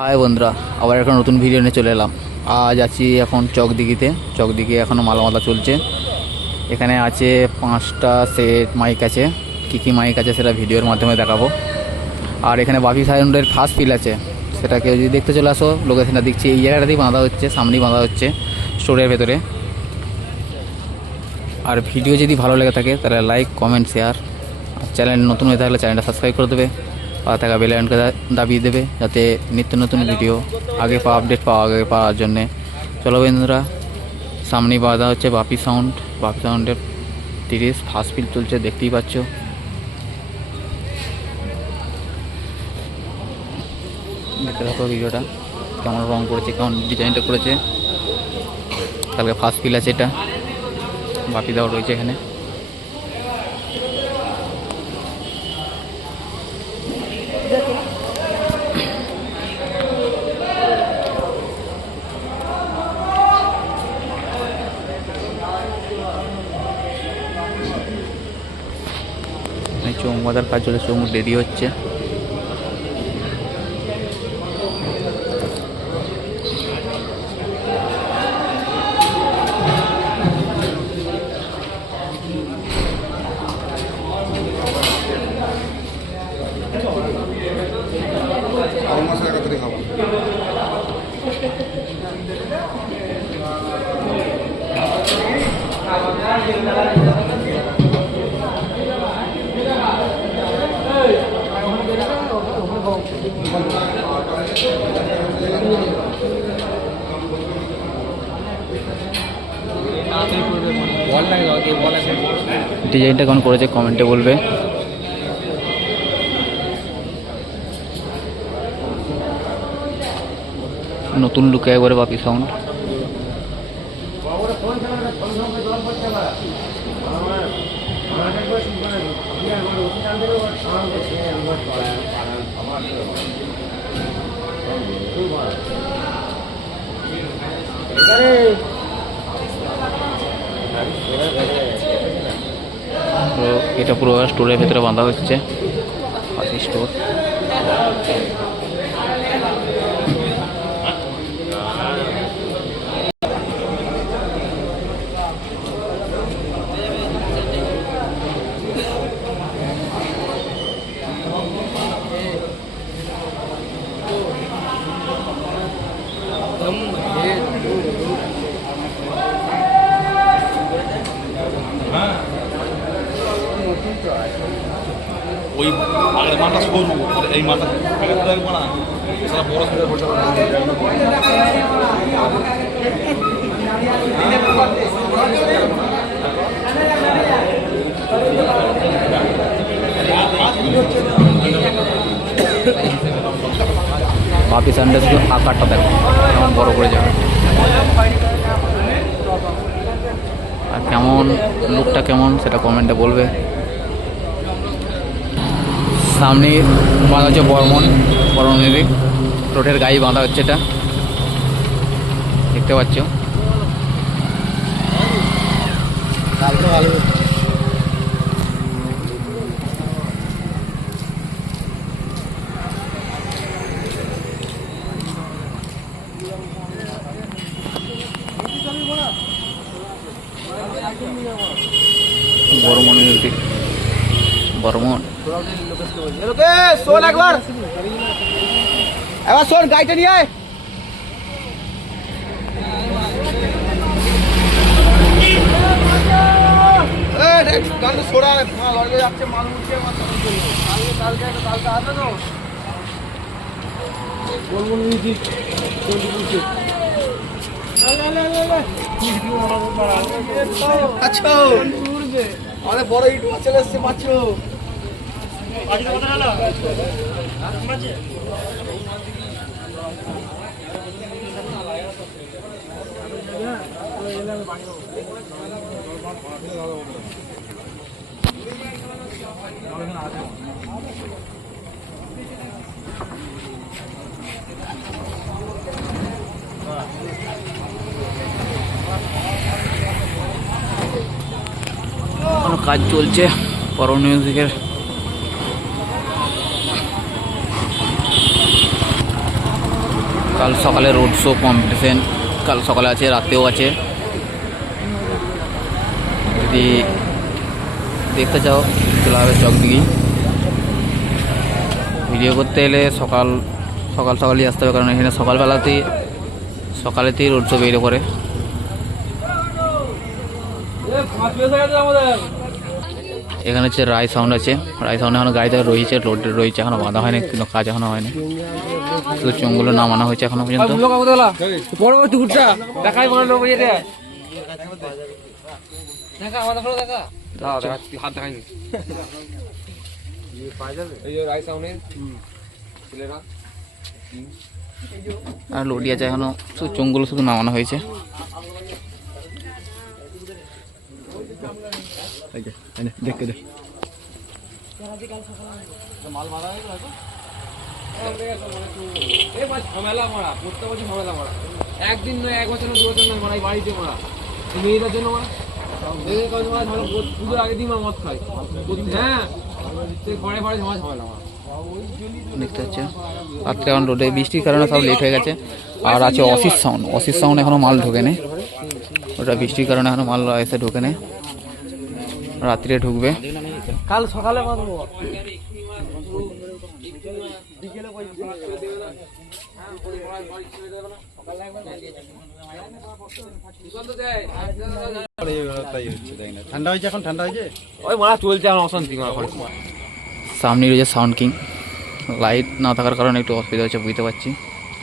High বন্ধুরা, আবার একটা নতুন ভিডিও নিয়ে চলে এলাম। আজ আছি এখন চকদিঘি এখনও মালা চলছে। এখানে আছে 5টা সেট মাইক আছে। কী মাইক আছে সেটা ভিডিওর মাধ্যমে দেখাবো। আর এখানে বাপি সাউন্ডের ফার্স্ট ফিল আছে, সেটা কেউ যদি দেখতে চলে আসো। লোকেশনটা দেখছি এই জায়গাটাতেই বাঁধা হচ্ছে, সামনেই বাঁধা হচ্ছে স্টোরের ভেতরে। আর ভিডিও যদি ভালো লেগে থাকে তাহলে লাইক, কমেন্ট, শেয়ার। আর চ্যানেল নতুন হয়ে থাকলে চ্যানেলটা সাবস্ক্রাইব করে দেবে, পাশে থাকা বেল আইকনকে দাবিয়ে দেবে, যাতে নিত্য নতুন ভিডিও আগে আপডেট পাওয়ার জন্যে। চলো বন্ধুরা, সামনেই বাঁধা হচ্ছে বাপি সাউন্ডের 30 ফার্স্ট ফিল চলছে, দেখতেই পাচ্ছ। দেখতে থাকো ভিডিওটা, কেমন রং করেছে, কেমন ডিজাইনটা করেছে। কালকে ফার্স্ট ফিল আছে, এটা বাপি দাও রয়েছে এখানে। চোখ বাঁধার কাজ চলে, চোখ রেডি হচ্ছে। ডিজাইনটা কেমন করেছে কমেন্টে বলবে। নতুন লুকে একবারে বাপি সাউন্ড। এটা পুরো স্টোরের ভেতরে বাঁধা হচ্ছে, স্টোর। ওই আগের মালটা সরু আর এই মালটা দেখবো না, সেটা বড় সুন্দর বলতে বাপি সাউন্ডের শুধু আকারটা দেখো কেমন বড় করে যাবে, আর কেমন লুকটা কেমন সেটা কমেন্টে বলবে। সামনে বাঁধা হচ্ছে বর্মন নদী, রোডের গায়ে বাঁধা হচ্ছে, এটা দেখতে পাচ্ছ। বর্মন শোন একবার শোন, গাড়িটা নিয়ে আয়। যাচ্ছে মানুষ কালকে আসে তো আচ্ছা, আমাদের বড় ইউটিউবার চলে এসছে মাত্র। কাজ চলছে পরম মিউজিকের। কাল সকালে রোড শো কম্পিটিশন কাল সকালে আছে, রাতেও আছে। যদি দেখতে চাও চলে হবে চকদিঘি। ভিডিও করতে এলে সকালই আসতে হবে, কারণ এখানে সকালেতেই রোড শো বেরিয়ে পড়ে। এখানে হচ্ছে রায় সাউন্ড আছে, রায় সাউন্ড এখনো গাড়িতে রয়েছে, রোডে রয়েছে, এখনো বাঁধা হয়নি, কোনো কাজ এখনো হয়নি, শুধু চোঙগুলো নামানো হয়েছে এখনো পর্যন্ত। আর লোডি আছে এখনো, শুধু চোঙগুলো শুধু নামানো হয়েছে। দেখতে দে একদিন নয়, 1 বছর নয়, 2 বছর নয়, মারা বাড়িতে মারা মেয়েটার জন্য মারা পুজো আগে দিন মদ খাই। হ্যাঁ, ঘরে ঘরে ঝামেলা মারা। দেখতে হচ্ছে রাত্রে এখন রোডে বৃষ্টির কারণে সব লেট হয়ে গেছে। আর আছে অসিস সাউন্ড এখনো মাল ঢোকেনি, ওটা বৃষ্টির কারণে এখনো মাল এসে ঢোকেনি, রাত্রে ঢুকবে। কাল সকালে মারবো। ঠান্ডা হয়েছে, এখন ঠান্ডা হয়েছে, ওই মারা চলছে, আমার অশান্তি মারা। সামনে রয়েছে সাউন্ড কিং, লাইট না থাকার কারণে একটু অসুবিধা হচ্ছে, বুঝতে পারছি,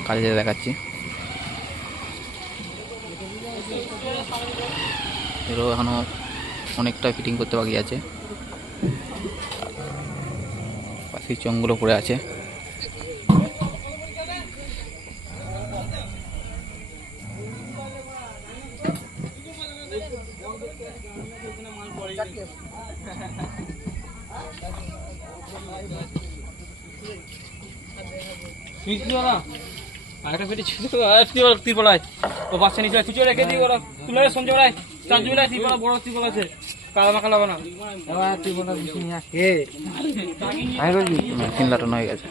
কাজে যেয়ে দেখাচ্ছি। এরও এখনো অনেকটা ফিটিং করতে বাকি আছে, পাশের চোঙগুলো পড়ে আছে। আরেকটা পেটে ছিল তিরপলায়, ও বাচ্চা নিচে কিছু রেখে দিই, ওরা তুলে সঞ্জয় বেলায় চাঁদু বেলায় তিরপলা, বড় তিরপল আছে, কালা মাখা লাগবে না। মেশিন লাটানো হয়ে গেছে।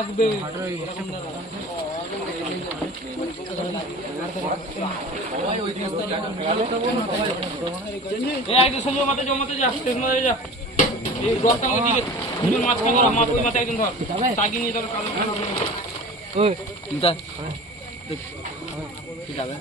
আসবে সঞ্জয় মাথা জমাতে যা, যা এই রথটা দিকে দুজন মাছ খাওয়া, মাছ ওই মাথায় একজন ধর তাকে নিয়ে ধর কালো ওই দুটা ঠিক আছে।